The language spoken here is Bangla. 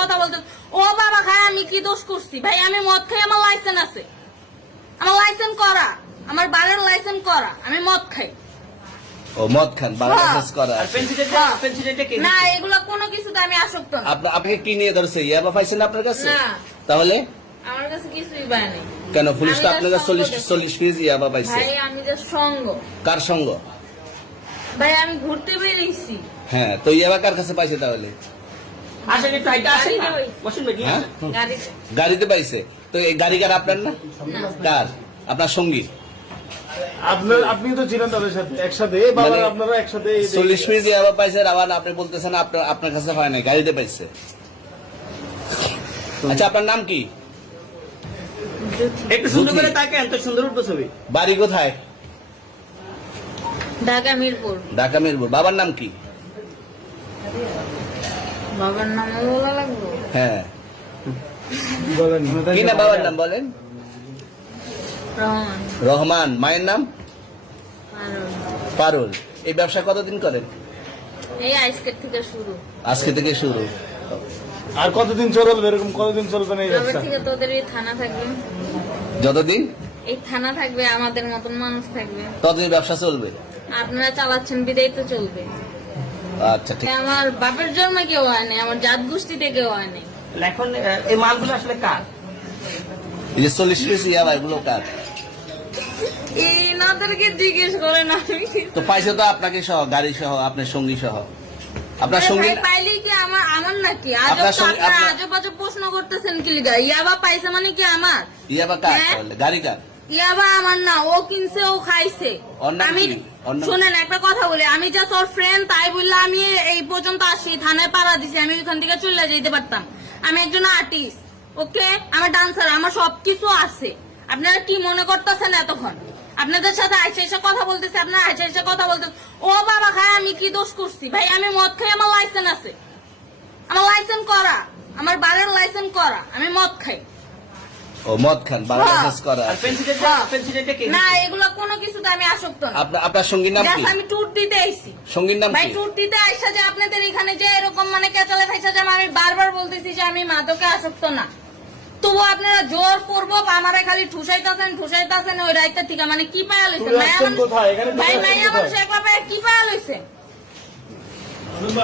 কথা বলতে ও বাবা খায় আমি কি দোষ করছি ভাই? আমি মদ খাই, আমার লাইসেন্স আছে, আমার লাইসেন্স করা, আমার বারের লাইসেন্স করা, আমি মদ খাই। ও মদ খান, বারের লাইসেন্স করা। না এগুলো কোনো কিছুতে আমি আসক্ত না। আপনাকে কি নিয়ে ধরছে? ইয়াবা পাইছেন আপনার কাছে? না তাহলে আমার কাছে কিছুই পায় নাই। কেন পুলিশ তো আপনার কাছে 40 পিস ইয়াবা পাইছে? ভাই আমি যে সঙ্গ। কার সঙ্গ? ভাই আমি ঘুরতে বেরিয়েছি। হ্যাঁ, তো ইয়াবা কার কাছে পাইছে তাহলে? হ্যাঁ? গাড়িতে পাইছে। তো এই গাড়ি কার? আপনার না? কার? আপনার সঙ্গী? আপনি তো ছিলেন তাদের সাথে একসাথে, আপনারা একসাথে 40 পিস ইয়াবা পাইছে, আবার আপনি বলতেছেন আপনার কাছে হয় নাই, গাড়িতে পাইছে। আচ্ছা, আপনার নাম কি? একটু সুন্দর করে তাকান, তো সুন্দর উঠবে ছবি। বাড়ি কোথায়? ঢাকা মিরপুর। ঢাকা মিরপুর। বাবার নাম কি? বাবার নাম বলা লাগবে? হ্যাঁ, বলেন কি না বাবার নাম বলেন? রহমান। রহমান। মায়ের নাম? পারুল। এই ব্যবসা কতদিন করেন? এই আজকের থেকে শুরু। আজকে থেকে শুরু। আর কতদিন চলবে এরকম? কতদিন চলবে না এই তবে ব্যবসা? থেকে তোদের এই থানা থাকবে, যতদিন এই থানা থাকবে, আমাদের মতন মানুষ থাকবে, ততদিন ব্যবসা চলবে। আপনারা চালাচ্ছেন বিদায় তো চলবে। আচ্ছা, ঠিক। আমার বাপের জন্মে কেউ হয় নাই, আমার জাত গোষ্ঠীতে কেউ হয় নাই। এখন এই মালগুলো আসলে কার? এই যে 40 পিস ইয়াবা, এগুলো কার? এই নাদেরকে জিজ্ঞেস করেন। আমি তো পাইছে তো আপনাকে সহ, গাড়ি সহ, আপনার সঙ্গী সহ। আপনার সঙ্গী পাইলে কি আমার নাকি? আপনার সঙ্গে- আপনার- আজব আজব প্রশ্ন করতেছেন কি লিগা? ইয়াবা পাইছে মানে কি আমার? ইয়াবা কার হ্যাঁ? তাহলে? গাড়ি কার? ইয়াবা আমার না, ও কিনছে, ও খাইছে। ওর নাম আমি কি? ওর নাম- শুনেন একটা কথা বলি, আমি জাস্ট ওর ফ্রেন্ড, তাই বললে আমি এই পর্যন্ত আসি, থানায় পাড়া দিছি, আমি ওইখান থেকে চলে যেতে পারতাম। আমি একজন আর্টিস্ট, ওকে, আমার ডান্সার, আমার সবকিছু আছে। আপনারা কি মনে করতেছেন এতক্ষণ? আপনাদের সাথে আইসা এসে কথা বলতেছে, আপনারা আইসা এসে কথা বলতেছে ও বাবা খায় আমি কি দোষ করছি ভাই? আমি মদ খাই, আমার লাইসেন্স আছে, আমার লাইসেন্স করা, আমার বারের লাইসেন্স করা, আমি মদ খাই। ও মদ খান, বারের লাইসেন্স করা। আর পেন্সিলটা কে? না এগুলো কোনো কিছুতে আমি আসক্ত না। আপনার সঙ্গীর নাম কি? Just আমি ট্যুর দিতে আইছি। সঙ্গীর নাম ভাই কি? ট্যুর দিতে আইসা যে আপনাদের এখানে যে এরকম মানে কেচালে খাইসা যে আমি বারবার বলতেছি যে আমি মাদকে আসক্ত না, তবু আপনারা জোর করবো আমারে খালি ঠুসাইতাছেন ওই রাইতে থেকে। মানে কি পায়া লইছেন? কোথায়? এখানে ভাই কোথায়? মাইয়া মানুষ একবার কি পায়া লইছে?